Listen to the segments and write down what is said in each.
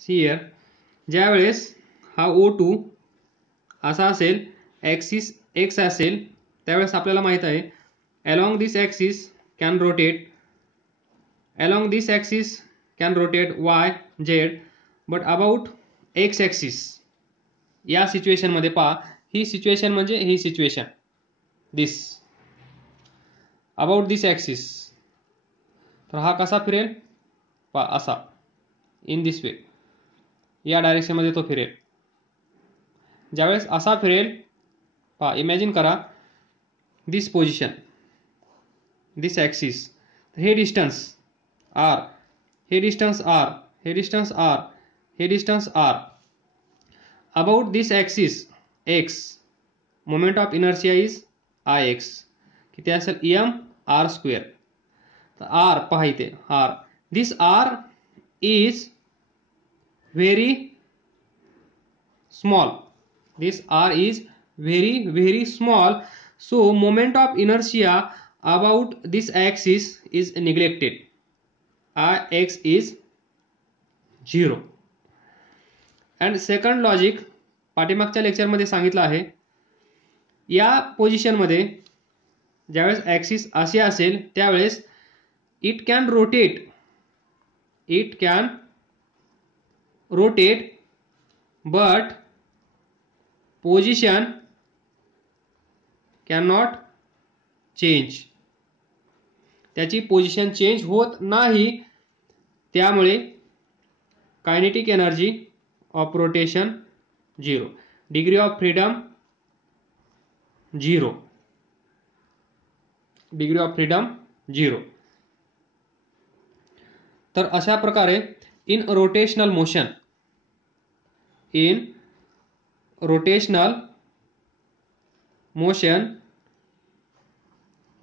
See here, ज्यावेळेस हा O2 असा असेल, ॲक्सिस एक्स असेल, त्यावेळेस आपल्याला माहित आहे along this axis can rotate, along this axis can rotate y z, but about x axis या सिच्युएशन मध्ये पहा, ही सिच्युएशन म्हणजे ही situation, this about this axis, तर हा कसा फिरेल पहा, असा इन दिस वे, या डायरेक्शन मध्ये तो फिरेल. ज्यावेळेस असा फिरेल पहा, इमॅजिन करा दिस पोझिशन, दिस ॲक्सिस, हे डिस्टन्स r, हे डिस्टन्स r, हे डिस्टन्स r, हे distance r. About this axis x, moment of inertia is Ix, किती असेल mr². तर r पहा इथे, r, this r is very small, this r is very small, so moment of inertia about this axis is neglected, Ix is 0. and second logic पाठीमागच्या लेक्चरमध्ये सांगितलं आहे, या पोझिशनमध्ये ज्यावेळेस ॲक्सिस असे असेल त्यावेळेस it can rotate but position can not change, त्याची पोझिशन चेंज होत नाही, त्यामुळे kinetic energy of rotation 0, degree of freedom 0, degree of freedom 0. तर अशा प्रकारे in rotational motion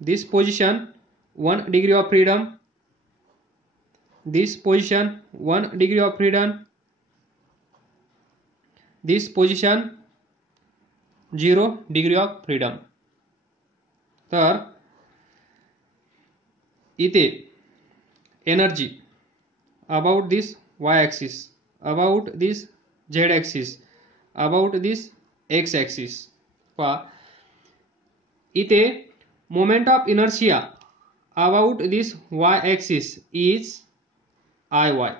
this position 1 degree of freedom, this position 1 degree of freedom, this position 0 degree of freedom. तर इथे energy about this y axis, about this z axis, about this x axis, पहा इथे moment of inertia about this y axis is Iy,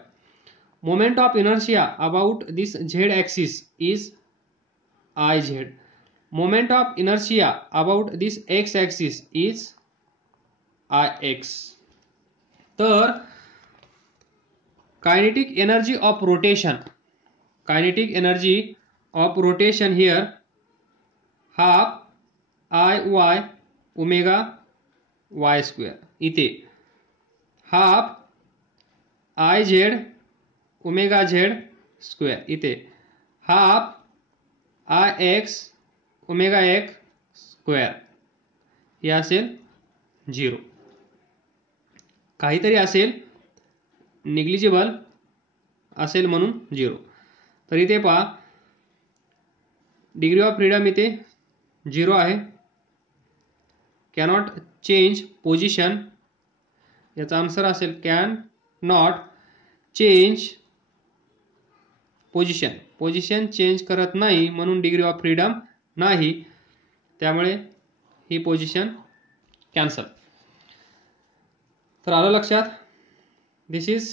moment of inertia about this z axis is Iz, moment of inertia about this x axis is Ix. तर kinetic energy of rotation here half Iy omega y², इथे half Iz omega z², इथे half Ix omega x², हे असेल 0, काहीतरी असेल negligible असेल म्हणून 0. तर इथे पहा डिग्री ऑफ फ्रीडम इथे 0 आहे, कॅनॉट चेंज पोझिशन, याचा आन्सर असेल can not change position change करत नाही म्हणून डिग्री ऑफ फ्रीडम नाही, त्यामुळे ही पोझिशन कॅन्सल. तर आलं लक्षात, this is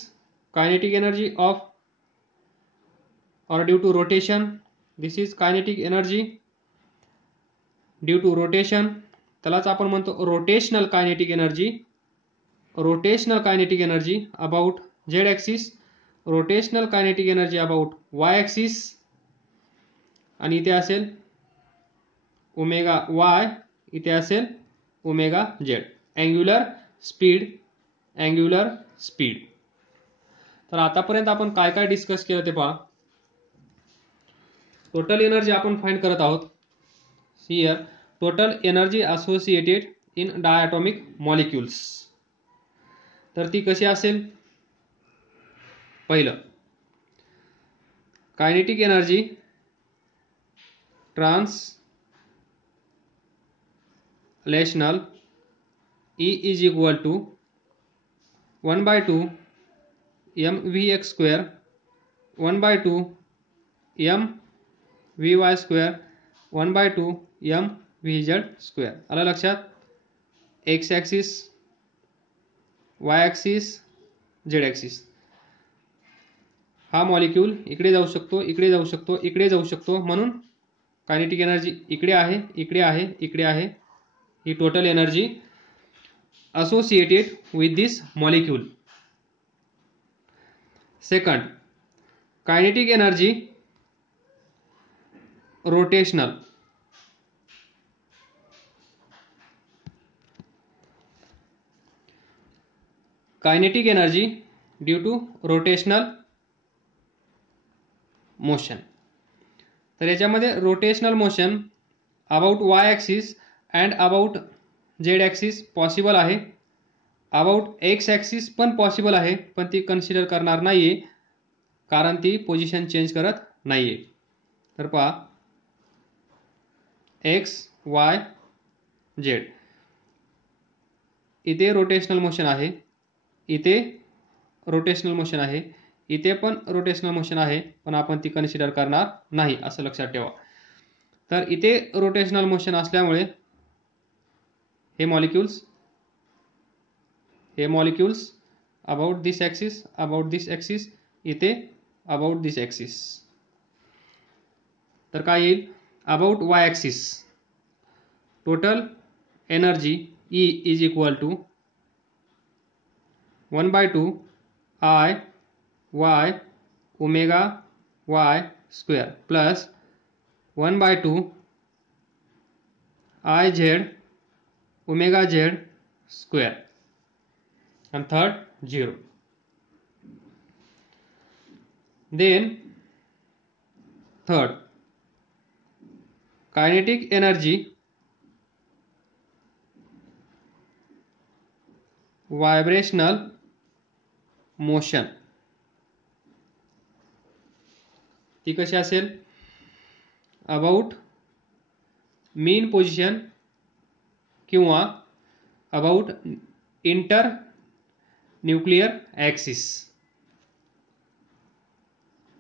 kinetic energy of or due to rotation, this is kinetic energy due to rotation, त्यालाच आपण म्हणतो rotational kinetic energy about Z axis, rotational kinetic energy about Y axis, आणि इथे असेल ओमेगा वाय, इथे असेल ओमेगा झेड, अँग्युलर स्पीड. तर आतापर्यंत आपण काय काय डिस्कस केलं ते पहा. टोटल एनर्जी आपण फाइंड करत आहोत. Here total energy associated in diatomic molecules, तर ती कशी असेल. पहिलं kinetic energy translational E is equal to 1/2 mvx² 1/2 m vy square 1/2 m vz square. आलं लक्षात? X axis, y axis, z axis. हा मॉलिक्यूल इकडे जाऊ शकतो, इकडे जाऊ शकतो, इकडे जाऊ शकतो. म्हणून कायनेटिक एनर्जी इकडे आहे, इकडे आहे, इकडे आहे. ही total energy associated with this molecule. Second, kinetic energy rotational. Kinetic energy due to rotational motion. तर याच्यामध्ये rotational motion about Y axis and about Z axis possible आहे. अबाउट एक्स ॲक्सिस पण पॉसिबल आहे, पण ती कन्सिडर करणार नाही आहे कारण ती पोझिशन चेंज करत नाही आहे. तर पहा, एक्स वाय झेड इथे रोटेशनल मोशन आहे, इथे रोटेशनल मोशन आहे, इथे पण रोटेशनल मोशन आहे, पण आपण ती कन्सिडर करणार नाही असं लक्षात ठेवा. तर इथे रोटेशनल मोशन असल्यामुळे हे मॉलिक्यूल्स अबाउट दिस ॲक्सिस, इथे अबाउट दिस ॲक्सिस. तर काय येईल? About Y axis total energy E is equal to 1/2 I y omega y square plus 1/2 I z omega z square and third 0. Then third, kinetic energy vibrational motion. ती कशी असेल? About mean position किंवा about inter nuclear axis.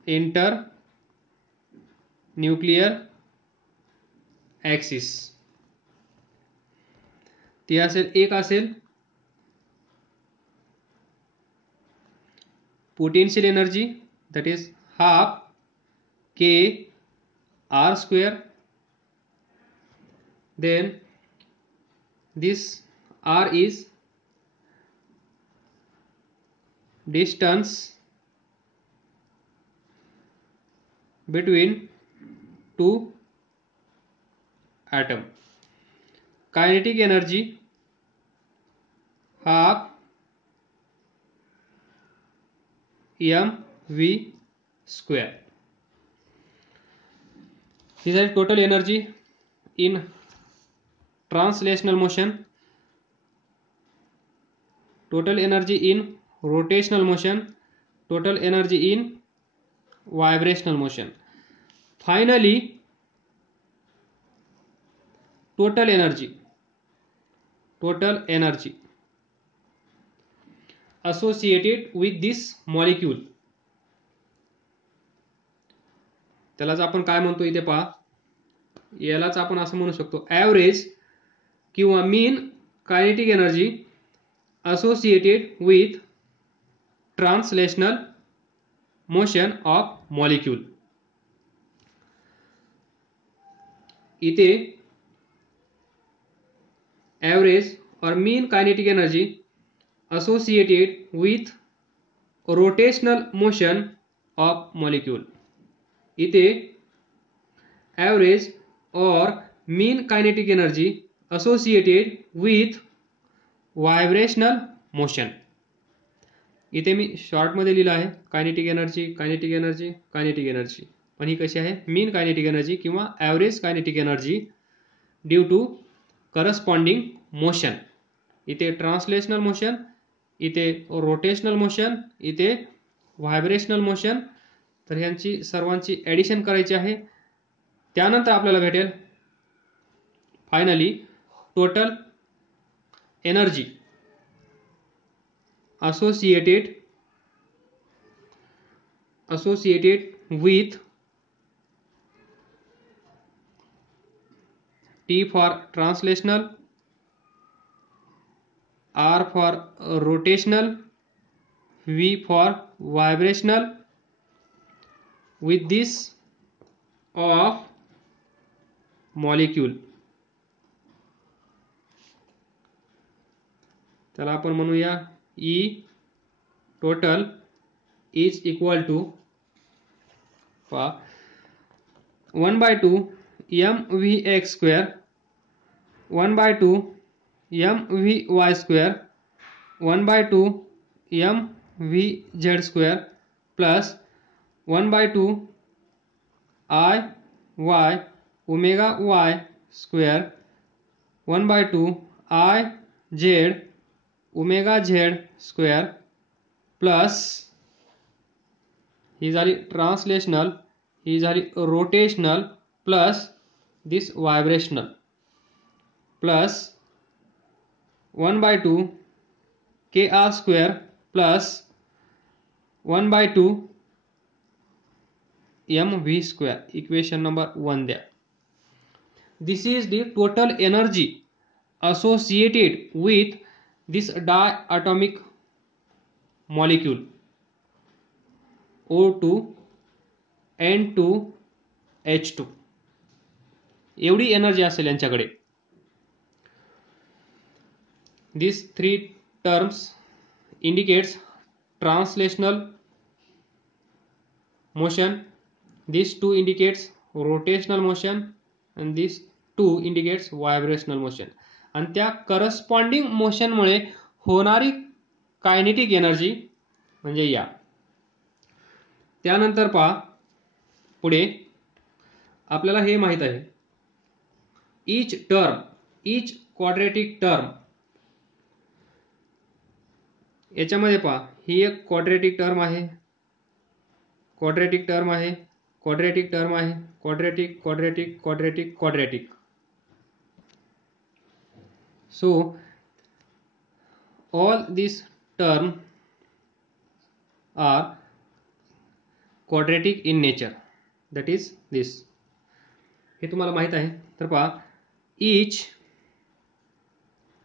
Inter nuclear axis ती असेल, एक असेल potential energy that is half k r square. Then this r is distance between two atom. Kinetic energy half mv square. This is total energy in translational motion, total energy in rotational motion, total energy in vibrational motion. Finally, total energy associated with this molecule. त्यालाच आपण काय म्हणतो इथे पहा, यालाच आपण असं म्हणू शकतो ॲव्हरेज किंवा mean kinetic energy associated with translational motion of molecule. इथे ॲव्हरेज और mean kinetic energy associated with rotational motion of molecule. इथे average or mean kinetic energy associated with vibrational motion. इथे मी शॉर्ट मध्ये लिहिलं आहे कायनेटिक एनर्जी, पण ही कशी आहे? मीन कायनेटिक एनर्जी किंवा average kinetic energy due to corresponding motion. इथे ट्रान्सलेशनल मोशन, इथे रोटेशनल मोशन, इथे व्हायब्रेशनल मोशन. तर ह्यांची सर्वांची ॲडिशन करायची आहे. त्यानंतर आपल्याला भेटेल finally total energy associated associated with T for translational, R for rotational, V for vibrational with this of molecule. त्याला आपण म्हणूया E total is equal to 1/2 mvx square 1/2 mvy square 1/2 mvz square plus 1/2 I y omega y square 1/2 I z omega z square plus ही झाली translational, ही झाली rotational plus this vibrational plus 1/2 kr square plus 1/2 mv square. Equation number 1 द्या. This is the total energy associated with this diatomic molecule O2 N2 H2. एवढी energy असेल यांच्याकडे. These three terms indicates translational motion, these two indicates rotational motion and these two indicates vibrational motion. आणि त्या corresponding मोशनमुळे होणारी kinetic energy म्हणजे या. त्यानंतर पहा पुढे आपल्याला हे माहित आहे ईच क्वाड्रेटिक टर्म याच्यामध्ये पहा ही एक क्वाड्रेटिक टर्म आहे, क्वाड्रेटिक टर्म आहे, क्वाड्रेटिक टर्म आहे, quadratic quadratic quadratic quadratic. So all these terms are quadratic in nature, that is this. हे तुम्हाला माहित आहे. तर पहा each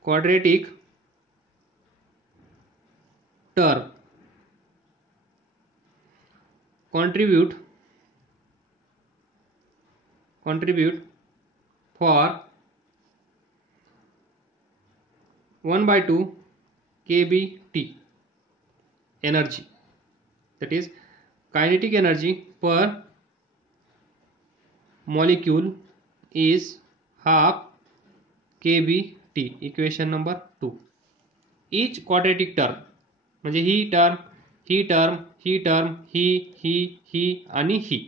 quadratic term contribute for 1/2 kBT energy, that is kinetic energy per molecule is half kBT. Equation number 2. each quadratic term म्हणजे ही term, ही term, ही term, ही आणि ही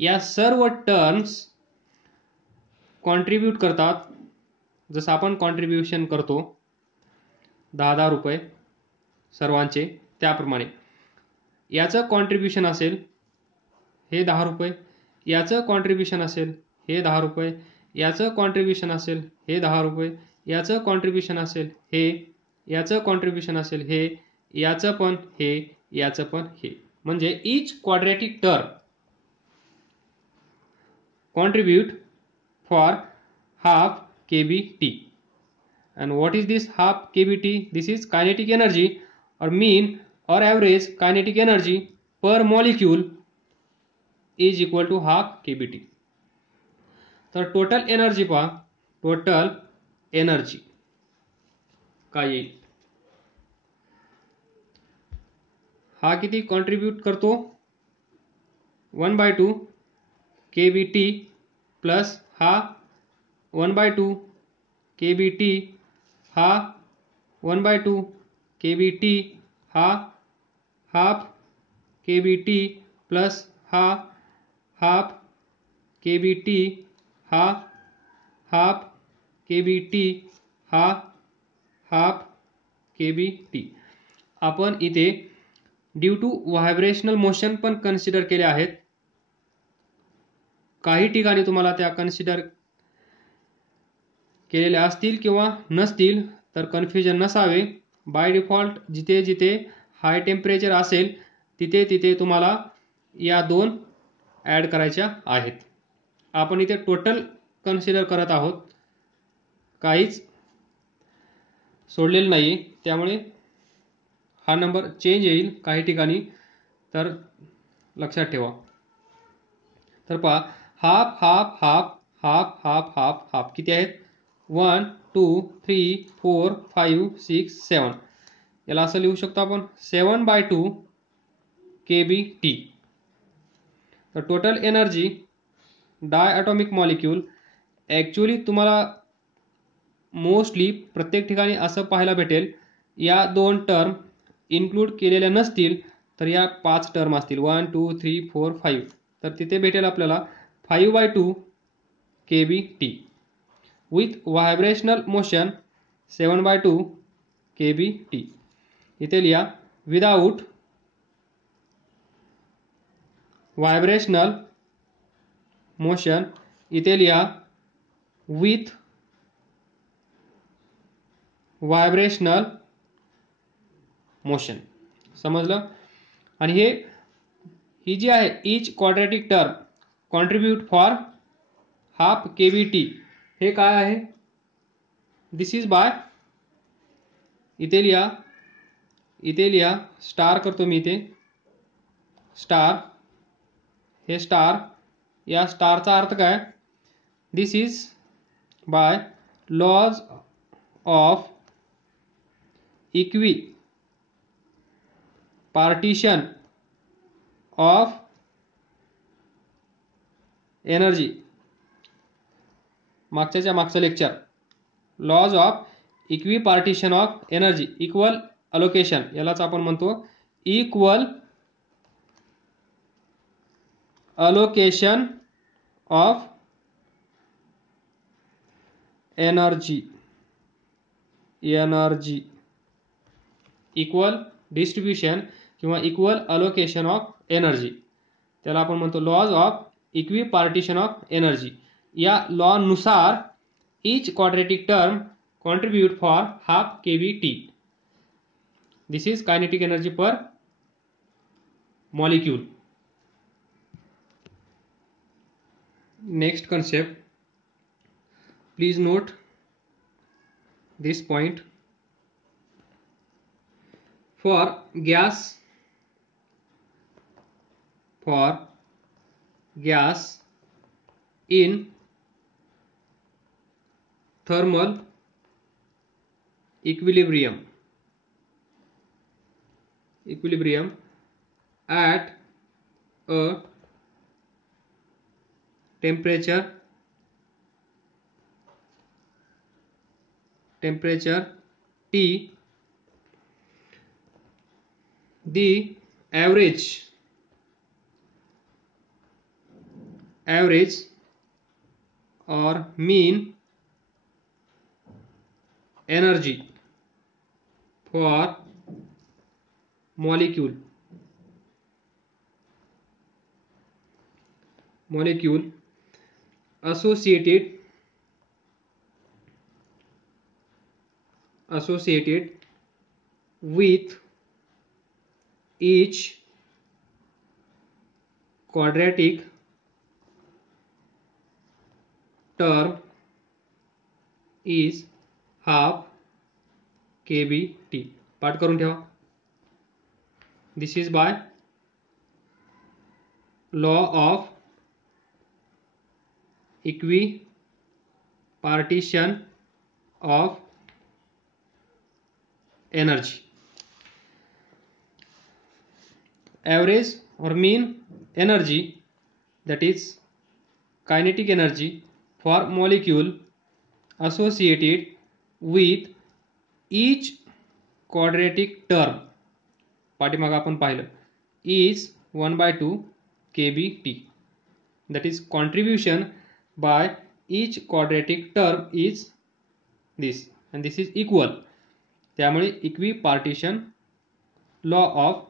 या सर्व टर्म्स कॉन्ट्रीब्यूट करतात. जसं आपण कॉन्ट्रीब्युशन करतो 10,000 रुपये सर्वांचे, त्याप्रमाणे याचं कॉन्ट्रीब्युशन असेल हे 10 रुपये, याचं कॉन्ट्रीब्युशन असेल हे 10 रुपये, याचं कॉन्ट्रीब्युशन असेल हे 10 रुपये, याचं कॉन्ट्रीब्युशन असेल हे, याचं कॉन्ट्रीब्युशन असेल हे, याचं पण हे, याचं पण हे. म्हणजे each quadratic term contribute for half kBT. And what is this half kBT? This is kinetic energy or mean or average kinetic energy per molecule is equal to half kBT. तर टोटल एनर्जी पहा, total energy काय येईल, हा किती contribute करतो 1/2 kBT plus हा 1/2 kBT, हा 1/2 kBT, हा हाफ kBT प्लस हा हाफ kBT, हा हाफ kBT, हा हाफ kBT. आपण इथे ड्यू टू व्हायब्रेशनल मोशन पण कन्सिडर केले आहेत. काही ठिकाणी तुम्हाला त्या कन्सिडर केलेल्या असतील किंवा नसतील तर कन्फ्युजन नसावे. बाय डिफॉल्ट जिथे जिथे हाय टेम्परेचर असेल तिथे तिथे तुम्हाला या 2 ॲड करायच्या आहेत. आपण इथे टोटल कन्सिडर करत आहोत, काहीच सोडलेलं नाही, त्यामुळे हा नंबर चेंज येईल काही ठिकाणी, तर लक्षात ठेवा. तर पहा, half half half half half half half किती आहेत? 1 2 3 4 5 6 7. याला असं लिहू शकतो आपण 7/2 kBT. तर total energy diatomic molecule actually तुम्हाला मोस्टली प्रत्येक ठिकाणी असं पाहायला भेटेल, या 2 टर्म इन्क्लूड केलेल्या नसतील तर या 5 टर्म असतील 1 2 3 4 5. तर तिथे भेटेल आपल्याला 5/2 kBT with vibrational motion 7/2 kBT. इथे लिहा विदाउट व्हायब्रेशनल मोशन, इथे लिहा विथ व्हायब्रेशनल मोशन. समजलं? आणि ही जी आहे each quadratic term contribute for half kBT, हे काय आहे? दिस इज बाय, इथे लिहा स्टार करतो मी इथे स्टार, हे स्टार, या स्टारचा अर्थ काय? This is by laws of equipartition of energy. मागचं lecture, laws of equipartition of energy, equal allocation, यालाच आपण म्हणतो equal allocation of energy. Equal distribution किंवा इक्वल अलोकेशन ऑफ एनर्जी, त्याला आपण म्हणतो laws of equipartition of energy. या law नुसार each quadratic term contribute for half kBT. This is kinetic energy per molecule. Next concept, please note this point. For gas in thermal equilibrium at a temperature T, the average or mean energy for molecule associated with each quadratic term is half kBT. पाठ करून ठेवा. This is by law of equipartition of energy. Average or mean energy, that is kinetic energy for molecule associated with each quadratic term, पाठीमागे आपण पाहिलं, is 1/2 kBT. that is contribution by each quadratic term is this and this is equal. त्यामुळे equi partition law of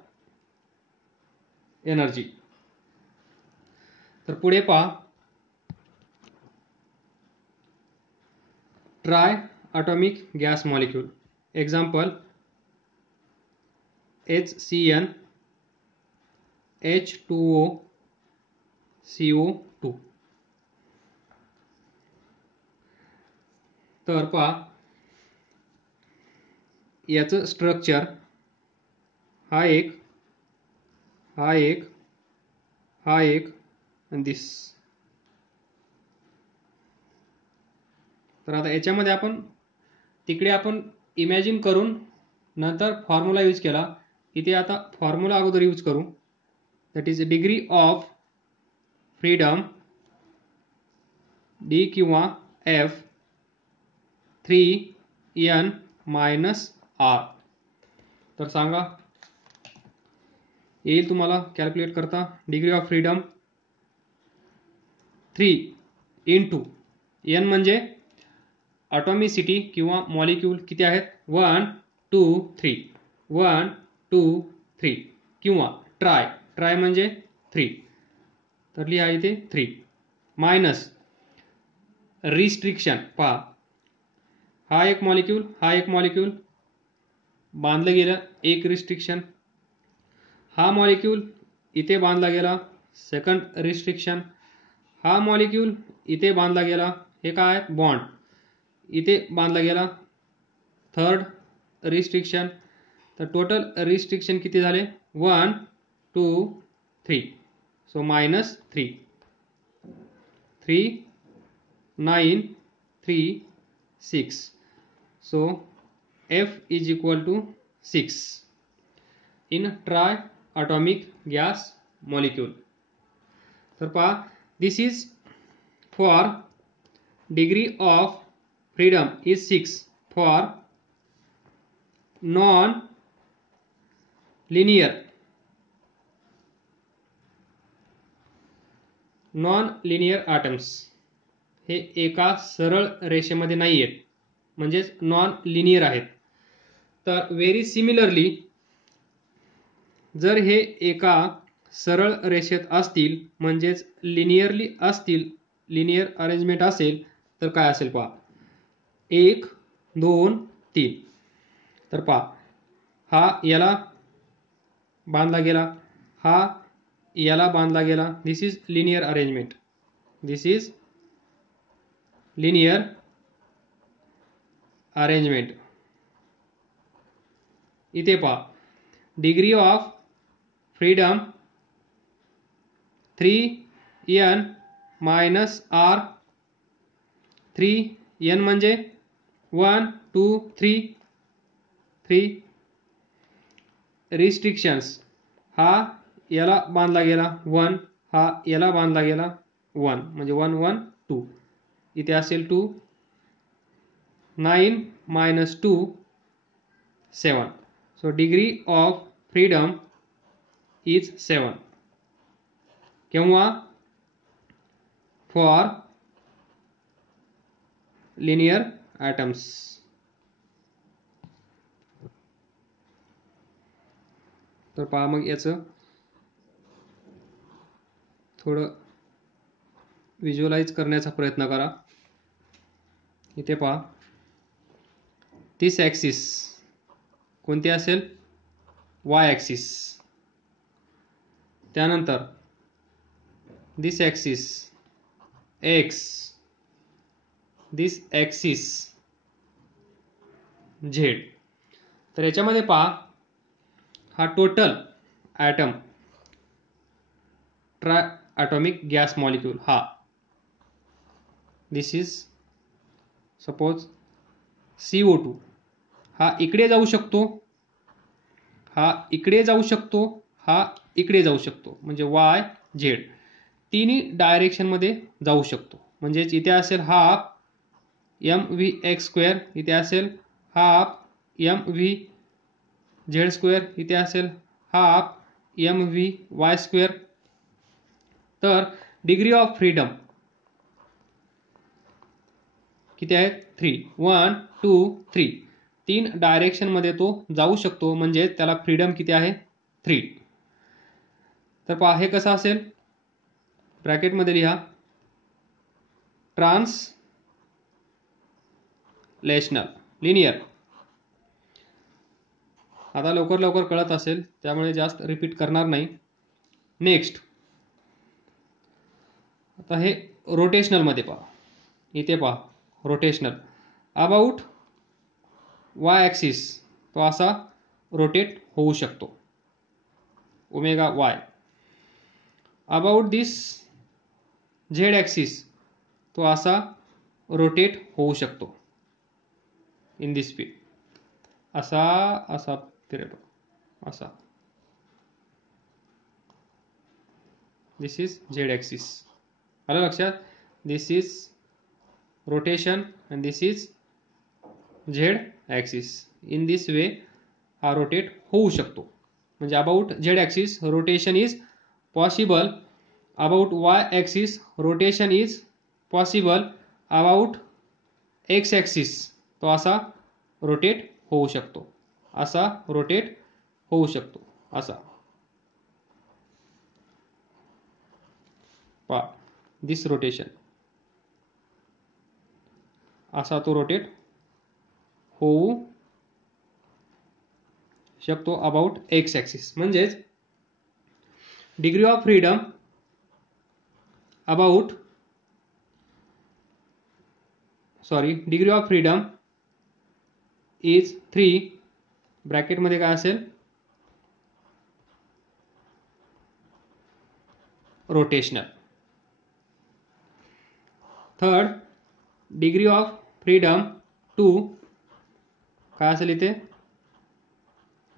energy. तर पुढे पहा, try atomic gas molecule. Example HCN H2O CO2. तर पहा याचं स्ट्रक्चर हा एक आणि दिस. तर आता याच्यामध्ये आपण तिकडे आपण इमॅजिन करून नंतर फॉर्म्युला यूज केला. इथे आता फॉर्म्युला अगोदर यूज करू. That is degree of freedom D किंवा F 3n - R. तर सांगा येईल तुम्हाला कॅल्क्युलेट करता. Degree of freedom 3 into n म्हणजे ॲटॉमिसिटी किंवा मॉलिक्यूल किती आहेत 1 2 3 1 2 3 किंवा ट्राय म्हणजे 3. तर लिहा इथे 3 मायनस रिस्ट्रिक्शन. पहा हा एक मॉलिक्यूल बांधलं गेलं, एक रिस्ट्रिक्शन. हा मॉलिक्यूल इथे बांधला गेला, सेकंड रिस्ट्रिक्शन. हा मॉलिक्यूल इथे बांधला गेला, हे काय आहे बॉन्ड, इथे बांधला गेला, थर्ड रिस्ट्रिक्शन. तर टोटल रिस्ट्रिक्शन किती झाले 1 2 3. So -3 3 9 3 6. So F is equal to 6 in triatomic gas molecule. तर पहा this is for degree of freedom is 6 for non-linear atoms. हे एका सरळ रेषेमध्ये नाही आहेत, म्हणजेच नॉन लिनियर आहेत. तर व्हेरी सिमिलरली जर हे एका सरळ रेषेत असतील म्हणजेच लिनियरली असतील, लिनियर अरेंजमेंट असेल तर काय असेल पहा 1 2 3. तर पहा हा याला बांधला गेला, हा याला बांधला गेला. This is linear arrangement, this is linear arrangement. इथे पहा degree of freedom 3n - R. 3n म्हणजे 1 2 3 3. रिस्ट्रिक्शन्स हा याला बांधला गेला 1, हा याला बांधला गेला 1 म्हणजे 1 1 2. इथे असेल 2 9 - 2 7. So degree of freedom is 7. केव्हा फॉर लिनियर ॲटम्स. तर पहा मग याचं थोडं व्हिज्युअलाइज करण्याचा प्रयत्न करा. इथे पहा दिस ॲक्सिस कोणती असेल वाय ॲक्सिस. त्यानंतर दिस ॲक्सिस एक्स, दिस ॲक्सिस झेड. तर याच्यामध्ये पहा हा टोटल ॲटम ट्रायॲटॉमिक गॅस मॉलिक्यूल हा दिस इज सपोज CO2. हा इकडे जाऊ शकतो, हा इकडे जाऊ शकतो, हा इकडे जाऊ शकतो, म्हणजे वाय झेड तिन्ही डायरेक्शनमध्ये जाऊ शकतो. म्हणजेच इथे असेल हाफ mv(x²), इथे असेल हाफ mv(z²), इथे असेल हाफ mv(y²). तर डिग्री ऑफ फ्रीडम किती आहेत 3 1 2 3. 3 डायरेक्शनमध्ये तो जाऊ शकतो, म्हणजे त्याला फ्रीडम किती आहे 3. तर पहा हे कसं असेल ब्रॅकेटमध्ये लिहा ट्रान्सलेशनल लिनियर. आता लवकर कळत असेल त्यामुळे जास्त रिपीट करणार नाही. नेक्स्ट आता हे रोटेशनलमध्ये पहा, इथे पहा रोटेशनल अबाउट वाय ॲक्सिस तो असा रोटेट होऊ शकतो omega Y. About this Z axis तो असा रोटेट होऊ शकतो इन दिस स्पीड, असा असा फिरेल असा. This is Z axis. आलं लक्षात? This is rotation and this is Z axis. In this way हा रोटेट होऊ शकतो. म्हणजे about Z axis rotation is possible, about Y axis rotation is possible, about X axis तो असा rotate होऊ शकतो, असा रोटेट होऊ शकतो, असा. पहा दिस रोटेशन असा तो रोटेट होऊ शकतो अबाउट एक्स ॲक्सिस. म्हणजेच degree of freedom about degree of freedom is 3 ब्रॅकेटमध्ये काय असेल rotational. Third degree of freedom 2 काय असेल इथे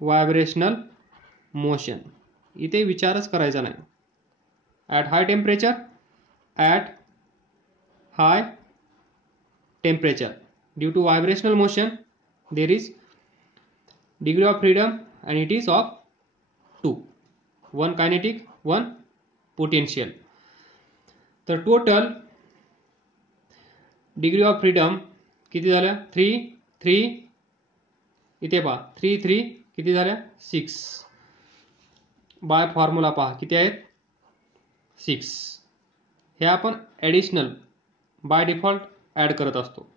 व्हायब्रेशनल मोशन. इथे विचारच करायचा नाही. At high temperature, at high temperature due to vibrational motion there is degree of freedom and it is of 2, one kinetic, one potential. तर टोटल डिग्री ऑफ फ्रीडम किती झाल्या 3 3 इथे पहा 3 3 किती झाल्या 6. बाय फॉर्म्युला पहा किती आहेत 6. हे आपण ॲडिशनल बाय डिफॉल्ट ॲड करत असतो,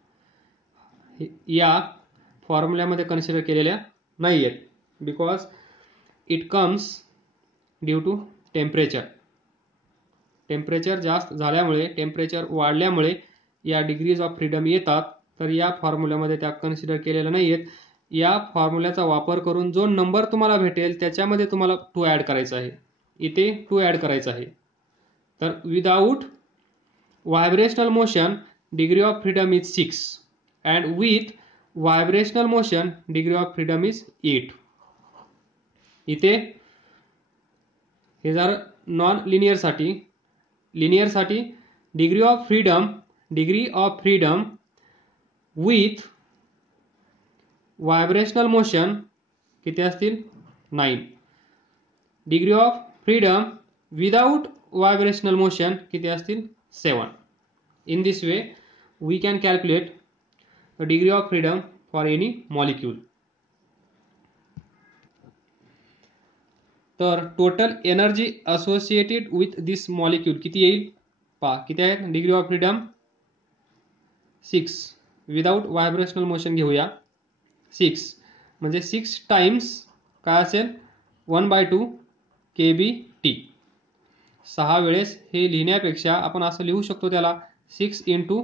या फॉर्म्युल्यामध्ये कन्सिडर केलेल्या नाही आहेत. Because it comes due to temperature. Temperature जास्त झाल्यामुळे, टेम्परेचर वाढल्यामुळे या डिग्रीज ऑफ फ्रीडम येतात. तर या फॉर्म्युल्यामध्ये त्या कन्सिडर केलेल्या नाही आहेत. या फॉर्म्युल्याचा वापर करून जो नंबर तुम्हाला भेटेल त्याच्यामध्ये तुम्हाला 2 ॲड करायचा आहे. इथे 2 ॲड करायचा आहे. तर without vibrational motion degree of freedom is 6 and with vibrational motion degree of freedom is 8. इथे हे जर नॉन लिनियरसाठी, लिनियरसाठी degree of freedom with vibrational motion किती असतील 9. Degree of freedom without vibrational motion किती असतील 7. In this way we can calculate the degree of freedom for any molecule. तर total energy associated with this molecule किती येईल पहा. किती आहेत degree of freedom 6. Without vibrational motion घेऊया 6 म्हणजे 6 टाइम्स काय असेल 1/2 kBT. 6 वेळेस हे लिहिण्यापेक्षा आपण असं लिहू शकतो त्याला 6 ×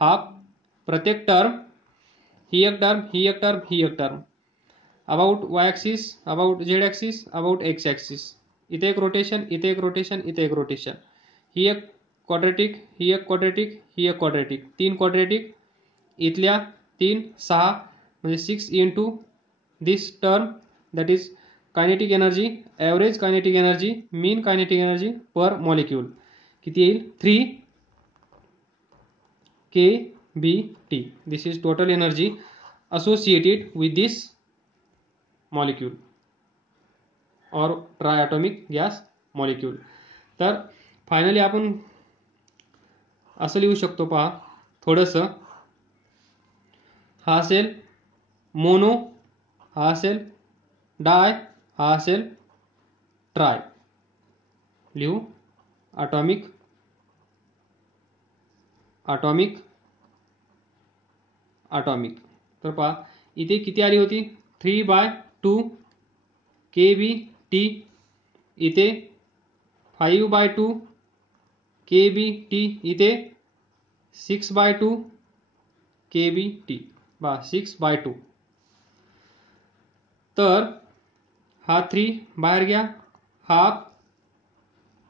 हाफ. प्रत्येक टर्म ही एक टर्म, ही एक टर्म, ही एक term. About Y axis, about Z axis, about X axis. इथे एक रोटेशन, इथे एक रोटेशन, इथे एक रोटेशन. ही एक क्वाड्रेटिक, ही एक क्वाड्रेटिक, ही एक क्वाड्रेटिक. 3 क्वाड्रेटिक, इथल्या 3 6 म्हणजे 6 × this term that is kinetic energy, average kinetic energy, mean kinetic energy per molecule किती येईल 3 kBT. This is total energy associated with this molecule or triatomic gas molecule. तर finally आपण असं लिहू शकतो पहा थोडंसं. हा असेल मोनो, हा असेल डाय, हा असेल ट्राय. लिहू ॲटॉमिक ॲटॉमिक ॲटॉमिक. तर पहा इथे किती आली होती 3/2 kBT. इथे 5/2 kBt, इथे 6/2 kBt, 6/2. तर हा 3 बाहेर घ्या, हाफ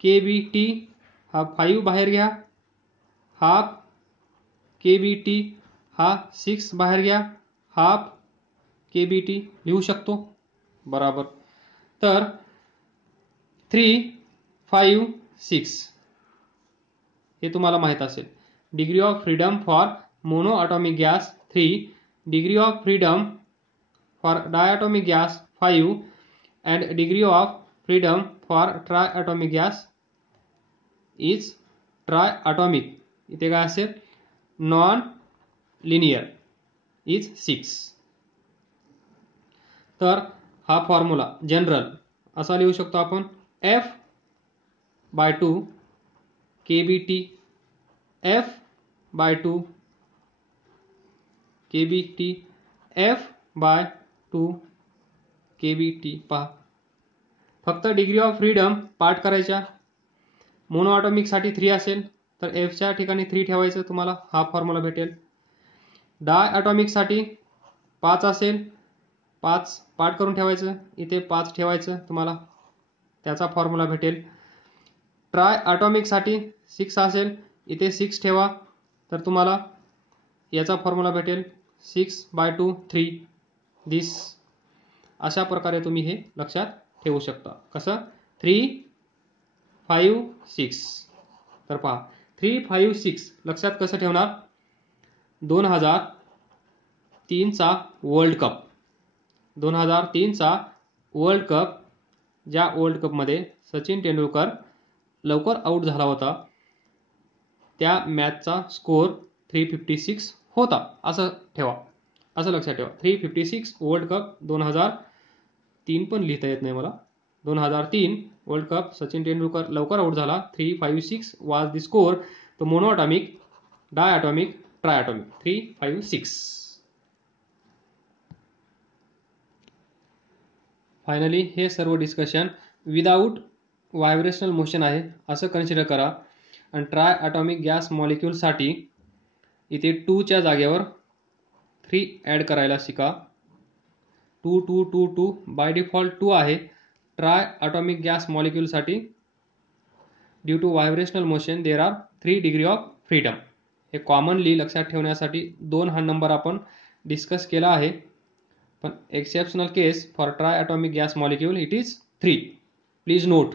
kBt, हा 5 बाहेर घ्या, हाफ kBt, हा 6 बाहेर घ्या, हाफ kBt लिहू शकतो बरोबर. तर 3, 5, 6 हे तुम्हाला माहित असेल. Degree of freedom for monoatomic gas 3, degree of freedom for diatomic gas 5 and degree of freedom for triatomic gas is triatomic, इथे काय असेल, नॉन लिनियर इज 6. तर हा फॉर्म्युला जनरल असा लिहू शकतो आपण, F/2 kBt, F/2 kBt, F/2 kBt. पहा फक्त डिग्री ऑफ फ्रीडम पार्ट करायच्या. मोनो ॲटॉमिक साठी 3 असेल तर एफच्या ठिकाणी 3 ठेवायचं, तुम्हाला हा फॉर्म्युला भेटेल. डाय ॲटॉमिक साठी 5 असेल, 5 पार्ट करून ठेवायचं, इथे 5 ठेवायचं, तुम्हाला त्याचा फॉर्म्युला भेटेल. ट्राय ॲटॉमिक साठी 6 असेल, इथे 6 ठेवा, तर तुम्हाला याचा फॉर्म्युला भेटेल 6/2 3 दिस. अशा प्रकारे तुम्ही हे लक्षात ठेवू शकता. कसं 3, 5, 6. तर पहा 3, 5, 6 लक्षात कसं ठेवणार. 2003चा वर्ल्ड कप, 2003चा वर्ल्ड कप, ज्या वर्ल्ड कपमध्ये सचिन तेंडुलकर लवकर आऊट झाला होता, त्या मॅचचा स्कोअर 356 होता, असं ठेवा, असं लक्षात ठेवा. 356 वर्ल्ड कप 2003 पण लिहिता येत नाही मला. 2003 वर्ल्ड कप, सचिन तेंडुलकर लवकर आऊट झाला, 356 वॉज द स्कोर. तो मोनो ॲटॉमिक, डाय ॲटॉमिक, ट्राय ॲटॉमिक, 356. फायनली हे सर्व डिस्कशन विदाऊट व्हायब्रेशनल मोशन आहे असं कन्सिडर करा. आणि ट्राय ॲटॉमिक गॅस मॉलिक्यूलसाठी इथे 2च्या जागेवर 3 ॲड करायला शिका. 2 2 2 2 बाय डिफॉल्ट 2 आहे ट्राय ॲटॉमिक गॅस मॉलिक्यूलसाठी. Due to vibrational motion there are 3 degree of freedom. हे कॉमनली लक्षात ठेवण्यासाठी 2 हा नंबर आपण डिस्कस केला आहे. पण exceptional case for try atomic gas molecule it is 3. Please note.